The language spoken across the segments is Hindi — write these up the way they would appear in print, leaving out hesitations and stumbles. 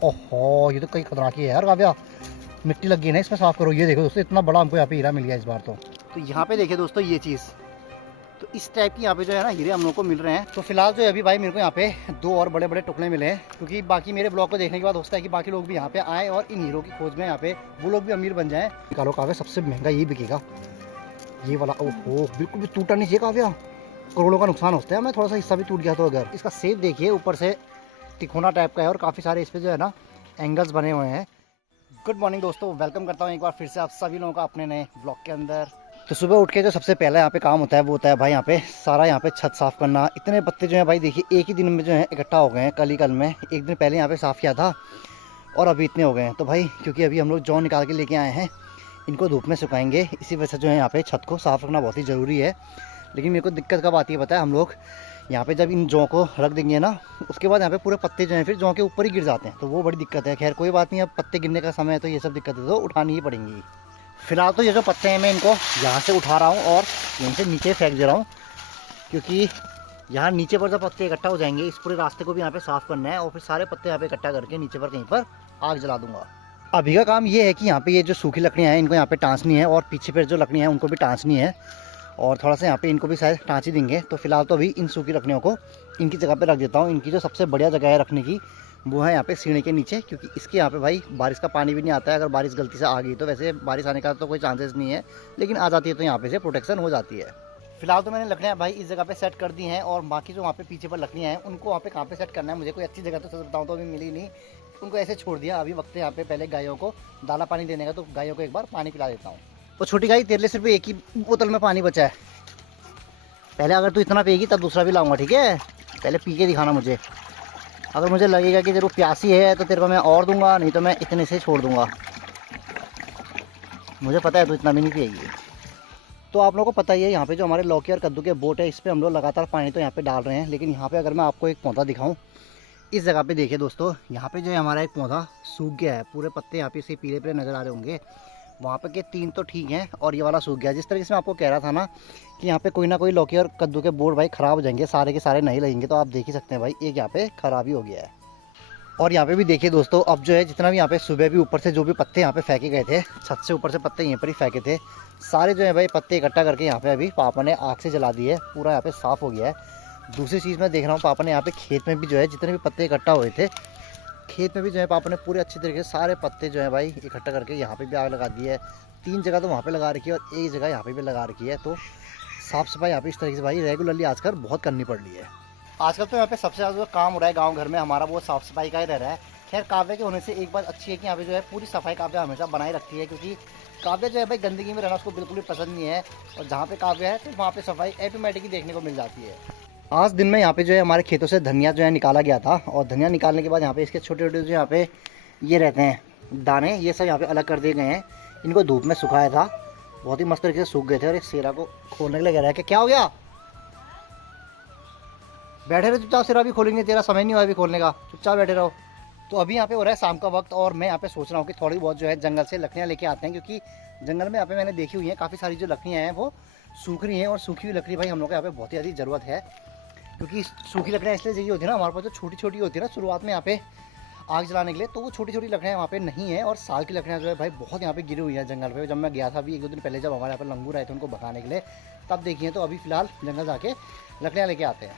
ओहो, ये तो कई खतरनाक ही है यार काव्या। मिट्टी लग गई ना इसमें, साफ करो। ये देखो दोस्तों, इतना बड़ा हमको यहाँ पे हीरा मिल गया इस बार तो यहाँ पे देखिए दोस्तों ये चीज़, तो इस टाइप की यहाँ पे जो है ना हीरे हम लोग को मिल रहे हैं। तो फिलहाल जो है अभी भाई मेरे को यहाँ पे 2 और बड़े बड़े टुकड़े मिले हैं, क्योंकि बाकी मेरे ब्लॉग को देखने के बाद होता है कि बाकी लोग भी यहाँ पे आए और इन हीरों की खोज में यहाँ पे वो लोग भी अमीर बन जाएं। निकालो काव्या, सबसे महंगा ये बिकेगा, ये वाला। ओहो, बिल्कुल भी टूटा नहीं चाहिए काव्या, करोड़ों का नुकसान होता है। हमें थोड़ा सा हिस्सा भी टूट गया तो अगर। इसका सेप देखिए, ऊपर से तिकोना टाइप का है और काफ़ी सारे इस पर जो है ना एंगल्स बने हुए हैं। गुड मॉर्निंग दोस्तों, वेलकम करता हूँ एक बार फिर से आप सभी लोगों का अपने नए ब्लॉग के अंदर। तो सुबह उठ के जो सबसे पहला यहाँ पे काम होता है वो होता है भाई यहाँ पे सारा यहाँ पे छत साफ़ करना। इतने पत्ते जो हैं भाई देखिए एक ही दिन में जो है इकट्ठा हो गए हैं। कल में एक दिन पहले यहाँ पे साफ़ किया था और अभी इतने हो गए हैं। तो भाई क्योंकि अभी हम लोग जौ निकाल के लेके आए हैं, इनको धूप में सुखाएंगे, इसी वजह से जो है यहाँ पे छत को साफ़ रखना बहुत ही ज़रूरी है। लेकिन मेरे को दिक्कत कब आती है पता है, हम लोग यहाँ पे जब इन जौ को रख देंगे ना, उसके बाद यहाँ पे पूरे पत्ते जो हैं फिर जौ के ऊपर ही गिर जाते हैं, तो वो बड़ी दिक्कत है। खैर कोई बात नहीं, अब पत्ते गिरने का समय है तो ये सब दिक्कतें तो उठानी ही पड़ेंगी। फिलहाल तो ये जो पत्ते हैं मैं इनको यहाँ से उठा रहा हूँ और यहीं से नीचे फेंक दे रहा हूँ, क्योंकि यहाँ नीचे पर जब पत्ते इकट्ठा हो जाएंगे, इस पूरे रास्ते को भी यहाँ पे साफ़ करना है और फिर सारे पत्ते यहाँ पे इकट्ठा करके नीचे पर कहीं पर आग जला दूंगा। अभी का काम ये है कि यहाँ पे ये जो सूखी लकड़ियाँ हैं इनको यहाँ पे टाँचनी है और पीछे पर जो लकड़ियाँ हैं उनको भी टाँचनी है और थोड़ा सा यहाँ पे इनको भी शायद टाँच ही देंगे। तो फिलहाल तो अभी इन सूखी लकड़ियों को इनकी जगह पे रख देता हूँ। इनकी जो सबसे बढ़िया जगह है रखने की वो है यहाँ पे सीढ़ी के नीचे, क्योंकि इसके यहाँ पे भाई बारिश का पानी भी नहीं आता है। अगर बारिश गलती से आ गई तो वैसे बारिश आने का तो कोई चांसेस नहीं है, लेकिन आ जाती है तो यहाँ पे से प्रोटेक्शन हो जाती है। फिलहाल तो मैंने लकड़ियाँ भाई इस जगह पे सेट कर दी हैं और बाकी जो वहाँ पे पीछे पर लकड़ियाँ हैं उनको वहाँ पे कहाँ पे सेट करना है, मुझे कोई अच्छी जगह तो सच बताऊँ तो अभी मिली नहीं। उनको ऐसे छोड़ दिया। अभी वक्त है यहाँ पे पहले गायों को दाना पानी देने का, तो गायों को एक बार पानी पिला देता हूँ। तो छोटी गाय तेरे लिए सिर्फ एक ही बोतल में पानी बचा है, पहले अगर तू इतना पिएगी तब दूसरा भी लाऊंगा, ठीक है? पहले पी के दिखाना मुझे। अगर मुझे लगेगा कि तेरे को प्यासी है तो तेरे को मैं और दूंगा, नहीं तो मैं इतने से छोड़ दूंगा। मुझे पता है तू इतना भी नहीं पिएगी। तो आप लोगों को पता ही है यहाँ पे जो हमारे लौकी और कद्दू के बोट है, इस पर हम लोग लगातार पानी तो यहाँ पे डाल रहे हैं। लेकिन यहाँ पे अगर मैं आपको एक पौधा दिखाऊँ, इस जगह पे देखिए दोस्तों, यहाँ पे जो है हमारा एक पौधा सूख गया है। पूरे पत्ते यहाँ पे से पीले पीले नज़र आ रहे होंगे। वहाँ पे के 3 तो ठीक हैं और ये वाला सूख गया। जिस तरीके से मैं आपको कह रहा था ना कि यहाँ पे कोई ना कोई लौकी और कद्दू के बोर्ड भाई ख़राब हो जाएंगे, सारे के सारे नहीं लगेंगे। तो आप देख ही सकते हैं भाई एक यहाँ पे ख़राब ही हो गया है। और यहाँ पे भी देखिए दोस्तों, अब जो है जितना भी यहाँ पे सुबह भी ऊपर से जो भी पत्ते यहाँ पे फेंके गए थे, छत से ऊपर से पत्ते यहीं पर ही फेंके थे, सारे जो है भाई पत्ते इकट्ठा करके यहाँ पे अभी पापा ने आग से जला दिए। पूरा यहाँ पे साफ़ हो गया है। दूसरी चीज़ मैं देख रहा हूँ, पापा ने यहाँ पे खेत में भी जो है जितने भी पत्ते इकट्ठा हुए थे, खेत में भी जो है पापा ने पूरे अच्छे तरीके से सारे पत्ते जो है भाई इकट्ठा करके यहाँ पे भी आग लगा दी है। 3 जगह तो वहाँ पे लगा रखी है और एक जगह यहाँ पे भी लगा रखी है। तो साफ़ सफाई यहाँ पे इस तरीके से भाई रेगुलरली आजकल बहुत करनी पड़ रही है। आजकल तो यहाँ पे सबसे ज़्यादा जो काम हो रहा है गाँव घर में हमारा, वो साफ़ सफाई का ही रह रहा है। खैर काव्या के होने से एक बात अच्छी है कि यहाँ पे जो है पूरी सफाई काव्या हमेशा बनाए रखती है, क्योंकि काव्या जो है भाई गंदगी में रहना उसको बिल्कुल भी पसंद नहीं है। और जहाँ पे काव्या है तो वहाँ पे सफाई ऑटोमेटिक ही देखने को मिल जाती है। आज दिन में यहाँ पे जो है हमारे खेतों से धनिया जो है निकाला गया था और धनिया निकालने के बाद यहाँ पे इसके छोटे छोटे जो यहाँ पे ये रहते हैं दाने, ये सब यहाँ पे अलग कर दिए गए हैं। इनको धूप में सुखाया था, बहुत ही मस्त तरीके से सूख गए थे। और एक सेरा को खोलने के लिए कह रहा है कि क्या हो गया, बैठे रहो चुपचाप, सेरा भी खोलेंगे, तेरा समय नहीं हुआ अभी खोलने का, चुपचाप बैठे रहो। तो अभी यहाँ पे हो रहा है शाम का वक्त और मैं यहाँ पे सोच रहा हूँ कि थोड़ी बहुत जो है जंगल से लकड़ियाँ लेके आते हैं, क्योंकि जंगल में यहाँ पे मैंने देखी हुई हैं काफ़ी सारी जो लकड़ियाँ हैं वो सूख रही हैं। और सूखी हुई लकड़ी भाई हम लोग को यहाँ पे बहुत ही ज़्यादा ज़रूरत है, क्योंकि सूखी लकड़ियाँ इसलिए चाहिए होती है ना, हमारे पास जो छोटी छोटी होती है ना शुरुआत में यहाँ पे आग जलाने के लिए, तो वो छोटी छोटी लकड़ियाँ वहाँ पे नहीं है। और साल की लकड़ियाँ जो है भाई बहुत यहाँ पे गिरी हुई है जंगल पे। जब मैं गया था अभी 1-2 दिन पहले, जब हमारे यहाँ पे लंगूर आए थे उनको भगाने के लिए, तब देखिए। तो अभी फ़िलहाल जंगल जाके लकड़ियाँ लेके आते हैं।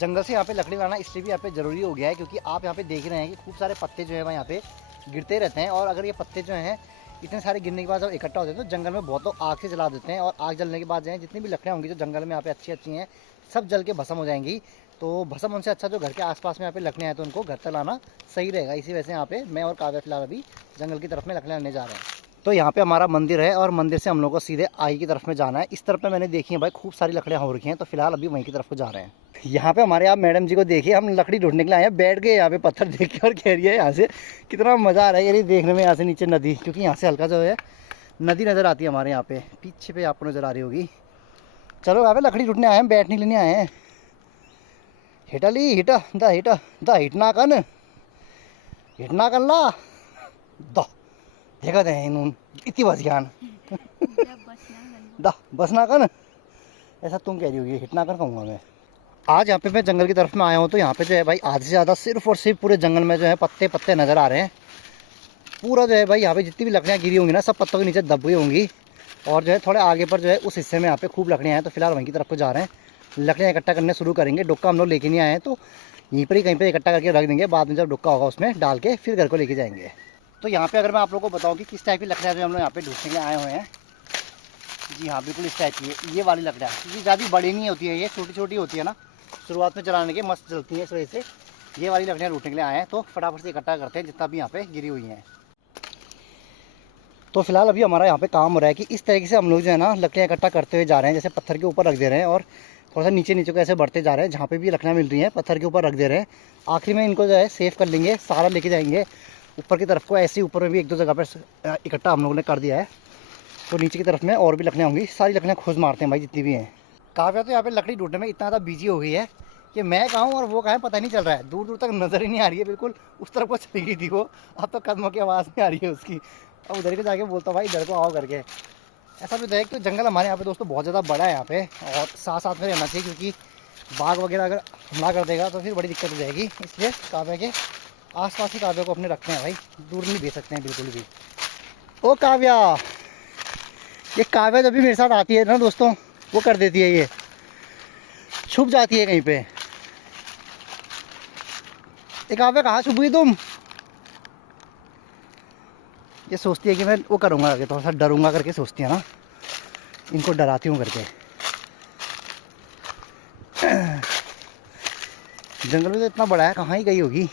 जंगल से यहाँ पे लकड़ी लाना इसलिए भी यहाँ पे ज़रूरी हो गया है, क्योंकि आप यहाँ पे देख रहे हैं कि खूब सारे पत्ते जो है वहाँ यहाँ पे गिरते रहते हैं। और अगर ये पत्ते जो हैं इतने सारे गिरने के बाद जब इकट्ठा होते हैं तो जंगल में बहुत लोग आग से जला देते हैं। और आग जलने के बाद जो है जितनी भी लकड़ियाँ होंगी जो जंगल में यहाँ पे अच्छी अच्छी हैं, सब जल के भस्म हो जाएंगी। तो भस्म उनसे अच्छा जो घर के आसपास में यहाँ पे लकड़ियाँ हैं तो उनको घर तक लाना सही रहेगा। इसी वजह से यहाँ पे मैं और काव्या फिलहाल अभी जंगल की तरफ में लकड़ियाँ लेने जा रहे हैं। तो यहाँ पे हमारा मंदिर है और मंदिर से हम लोग को सीधे आई की तरफ में जाना है। इस तरफ में मैंने देखी है भाई खूब सारी लकड़ियाँ हो रखी हैं, तो फिलहाल अभी वहीं की तरफ को जा रहे हैं। यहाँ पे हमारे आप मैडम जी को देखिए, हम लकड़ी ढूंढने के लिए आए हैं, बैठ गए यहाँ पे पत्थर देख के और कह रही है यहाँ से कितना मज़ा आ रहा है ये देखने में। यहाँ से नीचे नदी, क्योंकि यहाँ से हल्का जो है नदी नज़र आती है हमारे यहाँ पे, पीछे पे आपको नज़र आ रही होगी। चलो यहाँ पे लकड़ी ढूंढने आए हैं, बैठने लेने आए हैं। हिटली हिट द हिटना कन ला द देखा दे नून इतनी बस ज्ञान द बसना कन, ऐसा तुम कह रही होगी, हिटना कर कहूँगा मैं। आज यहाँ पे मैं जंगल की तरफ में आया हूँ, तो यहाँ पे जो है भाई आधे से ज़्यादा सिर्फ और सिर्फ पूरे जंगल में जो है पत्ते पत्ते नज़र आ रहे हैं। पूरा जो है भाई यहाँ पे जितनी भी लकड़ियाँ गिरी होंगी ना, सब पत्तों के नीचे दब गई होंगी। और जो है थोड़े आगे पर जो है उस हिस्से में यहाँ पे खूब लकड़ियाँ हैं, तो फिलहाल वहीं की तरफ को जा रहे हैं, लकड़ियाँ इकट्ठा करने शुरू करेंगे। डुक्का हम लोग लेके नहीं आए हैं, तो यहीं पर ही कहीं पर इकट्ठा करके रख देंगे, बाद में जब डुक्का होगा उसमें डाल के फिर घर को लेके जाएंगे। तो यहाँ पे अगर मैं आप लोगों को बताऊँ कि किस टाइप की लकड़ियाँ जो हम लोग यहाँ पे ढूंढने के लिए आए हुए हैं, जी हाँ बिल्कुल इस टाइप की है ये वाली लकड़ियाँ। ये ज़्यादा बड़ी नहीं होती है, ये छोटी छोटी होती है ना, शुरुआत में चलाने के मस्त चलती है, इस वजह से ये वाली लकड़ियाँ ढूंढने के लिए आए हैं। तो फटाफट से इकट्ठा करते हैं जितना भी यहाँ पे गिरी हुई हैं। तो फिलहाल अभी हमारा यहाँ पे काम हो रहा है कि इस तरीके से हम लोग जो है ना लकड़ियाँ इकट्ठा करते हुए जा रहे हैं, जैसे पत्थर के ऊपर रख दे रहे हैं और थोड़ा सा नीचे नीचे को ऐसे बढ़ते जा रहे हैं, जहाँ पे भी लकड़ियाँ मिल रही हैं पत्थर के ऊपर रख दे रहे हैं। आखिरी में इनको जो है सेव कर लेंगे, सारा लेके जाएंगे ऊपर की तरफ को। ऐसे ही ऊपर में भी एक दो जगह पर इकट्ठा हम लोगों ने कर दिया है, तो नीचे की तरफ में और भी लकड़ियाँ होंगी, सारी लकड़ियाँ खोज मारते हैं भाई जितनी भी हैं। काव्या तो यहाँ पे लकड़ी ढूंढने में इतना ज़्यादा बिजी हो गई है कि मैं कहाँ हूँ और वो कहाँ है पता नहीं चल रहा है, दूर दूर तक नज़र ही नहीं आ रही है, बिल्कुल उस तरफ को चली गई थी वो, अब तो कदमों की आवाज़ नहीं आ रही है उसकी। अब उधर को जाके बोलता हूँ भाई इधर को आओ करके। ऐसा भी देख तो जंगल हमारे यहाँ पे दोस्तों बहुत ज़्यादा बड़ा है यहाँ पे, और साथ साथ में रहना चाहिए, क्योंकि बाघ वगैरह अगर हमला कर देगा तो फिर बड़ी दिक्कत हो जाएगी। इसलिए काव्या के आसपास ही काव्या को अपने रखते हैं भाई, दूर नहीं भेज सकते हैं बिल्कुल भी। ओ काव्या, ये काव्या जब भी मेरे साथ आती है ना दोस्तों, वो कर देती है, ये छुप जाती है कहीं पे। ये काव्या कहाँ छुप गई तुम? ये सोचती है कि मैं वो करूँगा आगे, थोड़ा सा डरूंगा करके सोचती है ना, इनको डराती हूँ करके। जंगल में तो इतना बड़ा है, कहाँ ही गई होगी,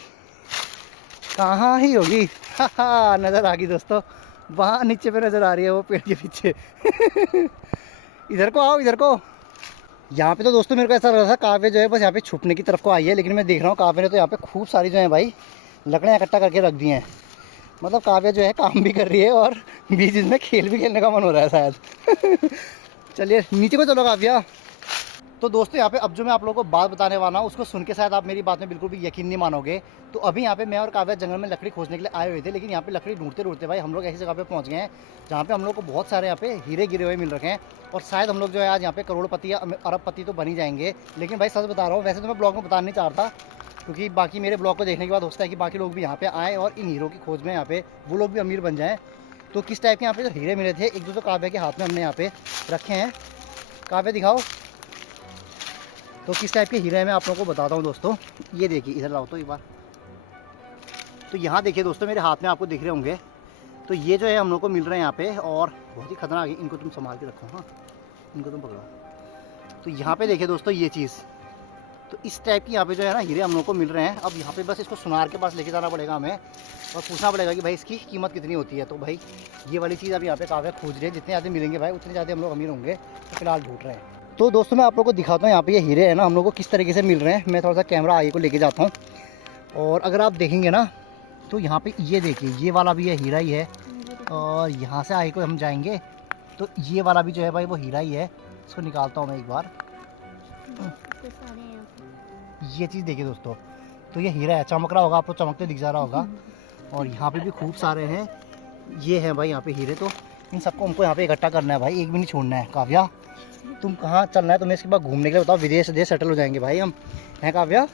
कहाँ ही होगी। नज़र आ गई दोस्तों, वहाँ नीचे पे नज़र आ रही है वो पेड़ के पीछे। इधर को आओ, इधर को। यहाँ पे तो दोस्तों मेरे को ऐसा लग रहा था काव्या जो है बस यहाँ पे छुपने की तरफ को आई है, लेकिन मैं देख रहा हूँ काव्या ने तो यहाँ पे खूब सारी जो है भाई लकड़ियाँ इकट्ठा करके रख दी हैं। मतलब काव्या जो है काम भी कर रही है और बीच में खेल भी खेलने का मन हो रहा है शायद। चलिए नीचे को चलो काव्या। तो दोस्तों यहाँ पे अब जो मैं आप लोगों को बात बताने वाला हूँ उसको सुन के शायद आप मेरी बात में बिल्कुल भी यकीन नहीं मानोगे। तो अभी यहाँ पे मैं और काव्या जंगल में लकड़ी खोजने के लिए आए हुए थे, लेकिन यहाँ पे लकड़ी ढूंढते ढूंढते भाई हम लोग ऐसी जगह पे पहुँच गए हैं जहाँ पे हम लोग को बहुत सारे यहाँ पे हीरे गिरे हुए मिल रखे हैं, और शायद हम लोग जो है आज यहाँ पे करोड़पति या अरबपति तो बन ही जाएंगे। लेकिन भाई सच बता रहा हूँ, वैसे तो मैं ब्लॉग में बताना नहीं चाहता, क्योंकि बाकी मेरे ब्लॉग को देखने के बाद हो सकता है कि बाकी लोग भी यहाँ पे आए और इन हीरों की खोज में यहाँ पे वो लोग भी अमीर बन जाएँ। तो किस टाइप के यहाँ पे जो हीरे मिले थे, एक दो तो काव्या के हाथ में हमने यहाँ पे रखे हैं। काव्या दिखाओ तो किस टाइप के हीरे हैं, मैं आप लोगों को बताता हूँ दोस्तों। ये देखिए, इधर लाओ तो एक बार। तो यहाँ देखिए दोस्तों, मेरे हाथ में आपको दिख रहे होंगे, तो ये जो है हम लोग को मिल रहे हैं यहाँ पे, और बहुत ही खतरनाक है। इनको तुम संभाल के रखो, हाँ इनको तुम पकड़ो। तो यहाँ पे देखिए दोस्तों ये चीज़, तो इस टाइप की यहाँ पे जो है ना हीरे हम लोग को मिल रहे हैं। अब यहाँ पे बस इसको सुनार के पास लेके जाना पड़ेगा हमें, और पूछना पड़ेगा कि भाई इसकी कीमत कितनी होती है। तो भाई ये वाली चीज़ अब यहाँ पे काव्या खोज रहे हैं, जितने ज़्यादा मिलेंगे भाई उतने ज़्यादा हम लोग अमीर होंगे। तो फिलहाल ढूंढ रहे हैं। तो दोस्तों मैं आप लोग को दिखाता हूँ यहाँ पे ये हीरे हैं ना हम लोग को किस तरीके से मिल रहे हैं। मैं थोड़ा सा कैमरा आगे को लेके जाता हूँ, और अगर आप देखेंगे ना तो यहाँ पे ये देखिए, ये वाला भी है हीरा ही है, और यहाँ से आगे को हम जाएंगे तो ये वाला भी जो है भाई वो हीरा ही है। इसको निकालता हूँ मैं एक बार। ये चीज़ देखिए दोस्तों, तो ये हीरा है, चमक रहा होगा आपको, चमकते दिख जा रहा होगा। और यहाँ पे भी खूब सारे हैं, ये हैं भाई यहाँ पे हीरे। तो इन सबको हमको यहाँ पे इकट्ठा करना है भाई, एक भी नहीं छोड़ना है। काव्या तुम कहाँ चलना है तुम्हें इसके बाद घूमने के लिए बताओ? विदेश विदेश सेटल हो जाएंगे भाई हम, हैं काव्या?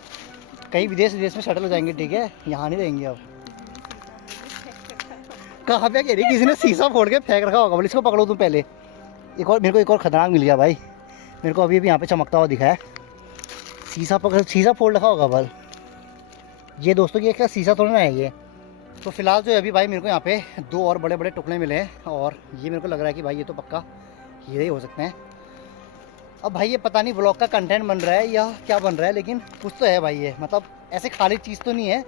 कहीं विदेश विदेश में सेटल हो जाएंगे, ठीक है, यहाँ नहीं रहेंगे अब। काव्या कह रही किसी ने शीशा फोड़ के फेंक रखा होगा, बोले इसको पकड़ो तुम पहले। एक और मेरे को एक और खतरनाक मिल गया भाई, मेरे को अभी यहाँ पे चमकता हुआ दिखा है, शीशा पकड़, शीशा फोड़ रखा होगा बल। ये दोस्तों ये क्या शीशा थोड़ा ना है ये। तो फिलहाल जो है अभी भाई मेरे को यहाँ पे दो और बड़े बड़े टुकड़े मिले हैं, और ये मेरे को लग रहा है कि भाई ये तो पक्का हीरे ही हो सकते हैं। अब भाई ये पता नहीं ब्लॉग का कंटेंट बन रहा है या क्या बन रहा है, लेकिन कुछ तो है भाई, ये मतलब ऐसे खाली चीज़ तो नहीं है,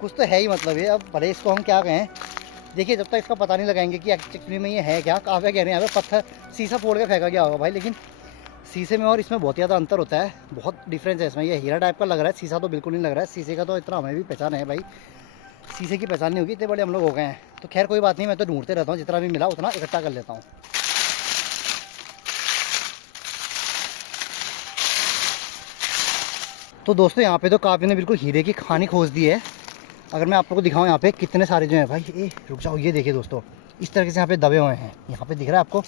कुछ तो है ही मतलब ये। अब भले इसको हम क्या कहें, देखिए जब तक इसका पता नहीं लगाएंगे कि एक्चुअली में ये है क्या। काव्या कह रहे हैं यहाँ पे पत्थर शीशा फोड़ के फेंका गया होगा भाई, लेकिन शीशे में और इसमें बहुत ज़्यादा अंतर होता है, बहुत डिफरेंस है इसमें। ये हीरा टाइप का लग रहा है, शीशा तो बिल्कुल नहीं लग रहा है। शीशे का तो इतना हमें भी पहचान है भाई, शीशे की पहचान नहीं होगी, इतने बड़े हम लोग हो गए हैं। तो खैर कोई बात नहीं, मैं तो ढूंढते रहता हूँ, जितना भी मिला उतना इकट्ठा कर लेता हूँ। तो दोस्तों यहाँ पे तो काव्या ने बिल्कुल हीरे की खानी खोज दी है। अगर मैं आप लोगों को दिखाऊँ यहाँ पे कितने सारे जो हैं भाई, ये रुक जाओ, ये देखिए दोस्तों, इस तरीके से यहाँ पे दबे हुए हैं। यहाँ पे दिख रहा है आपको,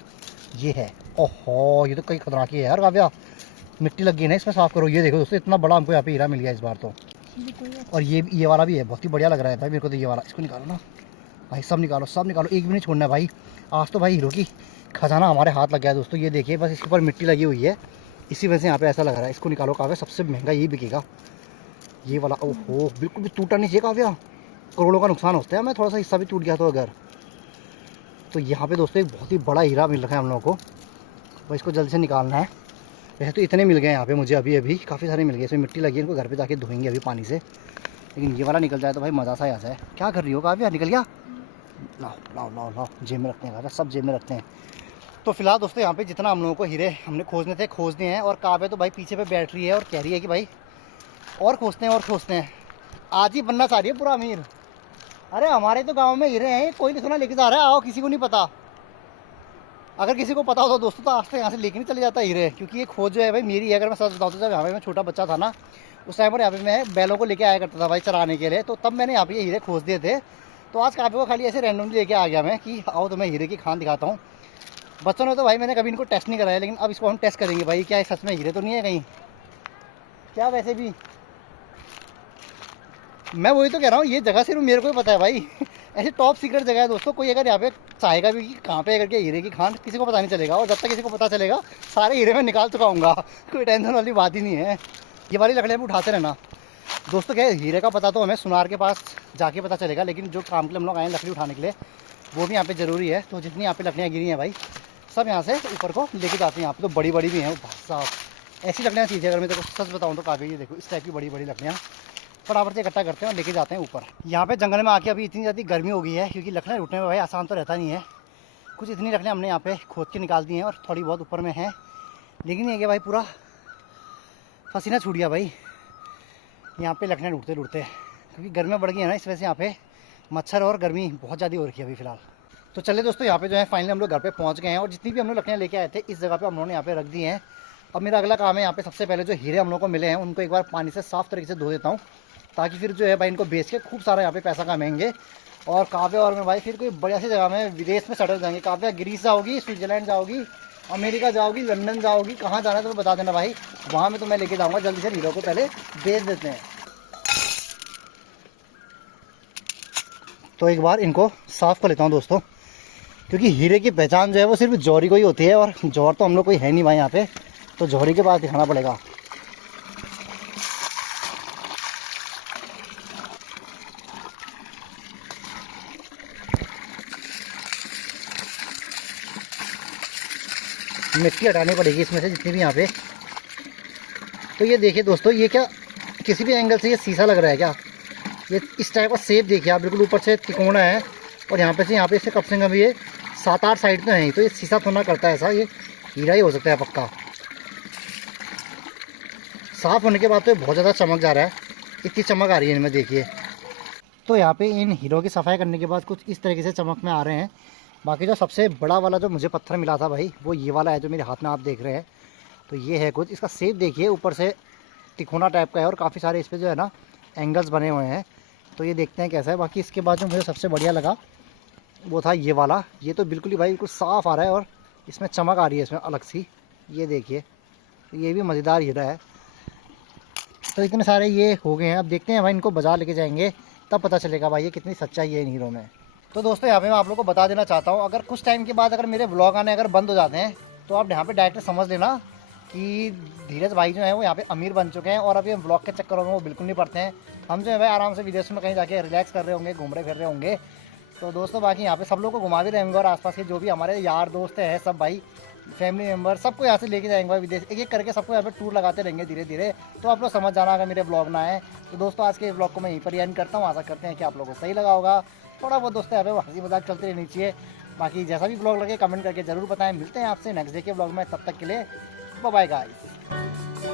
ये है। ओहो ये तो कई खतरनाक ही है यार काव्या, मिट्टी लगी है ना इसमें, साफ करो। ये देखो दोस्तों, इतना बड़ा हमको यहाँ पे हीरा मिल गया इस बार तो। और ये वाला भी है, बहुत ही बढ़िया लग रहा है भाई मेरे को तो ये वाला। इसको निकालो ना भाई, सब निकालो सब निकालो, एक भी नहीं छोड़ना है भाई। आज तो भाई हीरो की खजाना हमारे हाथ लग गया है दोस्तों। ये देखिए बस इसके ऊपर मिट्टी लगी हुई है, इसी वजह से यहाँ पे ऐसा लग रहा है। इसको निकालो काव्या, सबसे महंगा यही बिकेगा ये वाला। ओहो, बिल्कुल भी टूटा नहीं चाहिए काव्या, करोड़ों का नुकसान होता है। हमें थोड़ा सा हिस्सा भी टूट गया तो अगर, तो यहाँ पे दोस्तों एक बहुत ही बड़ा हीरा मिल रहा है हम लोगों को। बस इसको जल्दी से निकालना है। वैसे तो इतने मिल गए यहाँ पे मुझे, अभी काफ़ी सारे मिल गए। इसमें मिट्टी लगी है, इनको घर पे जाके धोएंगे अभी पानी से। लेकिन ये वाला निकल जाए तो भाई मज़ा सा आ जाए। क्या कर रही हो काव्या, निकल गया? लाओ लाओ लाओ लाओ, जेब में रखते हैं काव्या, सब जेब में रखते हैं। तो फिलहाल दोस्तों यहाँ पे जितना हम लोगों को हीरे हमने खोजने थे खोज दिए हैं। और काव्या तो भाई पीछे पे बैठ रही है और कह रही है कि भाई और खोजते हैं और खोजते हैं। आज ही बनना चाह रही है पूरा अमीर। अरे हमारे तो गाँव में हीरे हैं, कोई नहीं सुना लेके जा रहा है, आओ, किसी को नहीं पता। अगर किसी को पता हो तो दोस्तों तो आज से यहाँ से लेके नहीं चले जाता हीरे, क्योंकि ये खोज जो है भाई मेरी है। अगर मैं सच बताऊँ तो जब यहाँ पे मैं छोटा बच्चा था ना, उस टाइम पर यहाँ पे मैं बैलों को लेके आया करता था भाई चराने के लिए, तो तब मैंने यहाँ पे ये हीरे खोज दिए थे। तो आज काफ़ी को खाली ऐसे रैंडमली लेके आ गया मैं कि आओ तो मैं हीरे की खान दिखाता हूँ। बच्चों ने तो भाई मैंने कभी इनको टेस्ट नहीं कराया, लेकिन अब इसको हम टेस्ट करेंगे भाई, क्या सच में हीरे तो नहीं है कहीं क्या। वैसे भी मैं वही तो कह रहा हूँ, ये जगह सिर्फ मेरे को ही पता है भाई। ऐसी टॉप सीक्रेट जगह है दोस्तों, कोई अगर यहाँ पे चाहेगा भी कि कहाँ पे करके हीरे की खान, किसी को पता नहीं चलेगा। और जब तक किसी को पता चलेगा सारे हीरे में निकाल चुका हूँगा, कोई टेंशन वाली बात ही नहीं है। ये वाली लकड़ियाँ भी उठाते रहना दोस्तों। क्या हीरे का पता तो हमें सुनार के पास जाके पता चलेगा, लेकिन जो काम के लिए हम लोग आए हैं लकड़ी उठाने के लिए, वो भी यहाँ पे ज़रूरी है। तो जितनी यहाँ पे लकड़ियाँ गिरी हैं भाई, सब यहाँ से ऊपर को लेके जाते हैं। यहाँ पे तो बड़ी बड़ी भी हैं भाई साहब, ऐसी लकड़ियाँ चीज़ें अगर मैं तेरे को सच बताऊँ तो काफ़ी, ये देखो इस टाइप की बड़ी बड़ी लकड़ियाँ फटाफट से इकट्ठा करते हैं और लेके जाते हैं ऊपर। यहाँ पे जंगल में आके अभी इतनी ज़्यादा गर्मी हो गई है, क्योंकि लकड़ियाँ उठने में भाई आसान तो रहता नहीं है। कुछ इतनी लकड़ियाँ हमने यहाँ पे खोद के निकाल दी हैं और थोड़ी बहुत ऊपर में है, लेकिन ये कि भाई पूरा पसीना छूट गया भाई यहाँ पे लकड़ियाँ ढूंढते ढूंढते, क्योंकि गर्मियाँ बढ़ गई है ना, इस वजह से यहाँ पे मच्छर और गर्मी बहुत ज़्यादा हो रखी है अभी फिलहाल। तो चलिए दोस्तों, यहाँ पे जो है फाइनली हम लोग घर पे पहुँच गए हैं, और जितनी भी हम लोग लकड़ियाँ लेके आए थे इस जगह पे हम लोगों ने यहाँ पे रख दी हैं। अब मेरा अगला काम है यहाँ पे सबसे पहले जो हीरे हम लोग को मिले हैं उनको एक बार पानी से साफ़ तरीके से धो देता हूँ, ताकि फिर जो है भाई इनको बेच के खूब सारा यहाँ पे पैसा कमाएंगे। और काव्या और मैं भाई फिर कोई बढ़िया सी जगह में विदेश में सेटल जाएंगे। काव्या ग्रीस जाओगी, स्विट्जरलैंड जाओगी, अमेरिका जाओगी, लंदन जाओगी, कहाँ जाना है तो बता देना भाई, वहाँ में तो मैं लेके जाऊँगा। जल्दी से हीरो को पहले बेच देते हैं। तो एक बार इनको साफ़ कर लेता हूँ दोस्तों, क्योंकि हीरे की पहचान जो है वो सिर्फ जौहरी को ही होती है, और जौहर तो हम लोग कोई है नहीं भाई यहाँ पे, तो जौहरी के पास दिखाना पड़ेगा। मिट्टी हटानी पड़ेगी इसमें से जितनी भी यहाँ पे। तो ये देखिए दोस्तों, ये क्या किसी भी एंगल से ये शीशा लग रहा है क्या? ये इस टाइप का शेप देखिए आप, बिल्कुल ऊपर से तिकोना है, और यहाँ पे से कम से कम ये 7-8 साइड तो है। तो ये शीशा थोड़ा करता है ऐसा, ये हीरा ही हो सकता है पक्का। साफ़ होने के बाद तो ये बहुत ज़्यादा चमक जा रहा है, इतनी चमक आ रही है इनमें देखिए। तो यहाँ पे इन हीरो की सफाई करने के बाद कुछ इस तरीके से चमक में आ रहे हैं। बाकी जो सबसे बड़ा वाला जो मुझे पत्थर मिला था भाई, वो ये वाला है जो मेरे हाथ में आप देख रहे हैं। तो ये है कुछ, इसका शेप देखिए, ऊपर से तिकोना टाइप का है, और काफ़ी सारे इस पर जो है ना एंगल्स बने हुए हैं। तो ये देखते हैं कैसा है। बाकी इसके बाद जो मुझे सबसे बढ़िया लगा वो था ये वाला। ये तो बिल्कुल ही भाई बिल्कुल साफ़ आ रहा है, और इसमें चमक आ रही है इसमें अलग सी, ये देखिए। तो ये भी मज़ेदार हीरा है। तो इतने सारे ये हो गए हैं, अब देखते हैं भाई इनको बाज़ार लेके जाएंगे, तब पता चलेगा भाई ये कितनी सच्चाई है इन हीरों में। तो दोस्तों यहाँ पे मैं आप लोगों को बता देना चाहता हूँ, अगर कुछ टाइम के बाद अगर मेरे व्लॉग आने अगर बंद हो जाते हैं, तो आप यहाँ पे डायरेक्ट समझ लेना कि धीरज भाई जो है वो यहाँ पे अमीर बन चुके हैं, और अभी हम व्लॉग के चक्करों में वो बिल्कुल नहीं पड़ते हैं। हम जो है भाई आराम से विदेश में कहीं जाके रिलैक्स कर रहे होंगे, घूम रहे फिर रहे होंगे। तो दोस्तों बाकी यहाँ पे सब लोग को घुमा भी रहेंगे, और आसपास के जो भी हमारे यार दोस्त हैं सब भाई फैमिली मेम्बर सबको यहाँ से लेके जाएंगे भाई विदेश, एक एक करके सबको यहाँ पे टूर लगाते रहेंगे धीरे धीरे। तो आप लोग समझ जाना अगर मेरे ब्लॉग ना आए। तो दोस्तों आज के ब्लॉग को मैं यहीं पर एंड करता हूँ, आशा करते हैं कि आप लोगों को सही लगा होगा। थोड़ा बहुत दोस्तों यहाँ पे हंसी मजाक चलते रहनी चाहिए। बाकी जैसा भी ब्लॉग लगे कमेंट करके ज़रूर बताएं। मिलते हैं आपसे नेक्स्ट डे के ब्लॉग में, तब तक के लिए बाय बाय गाइस।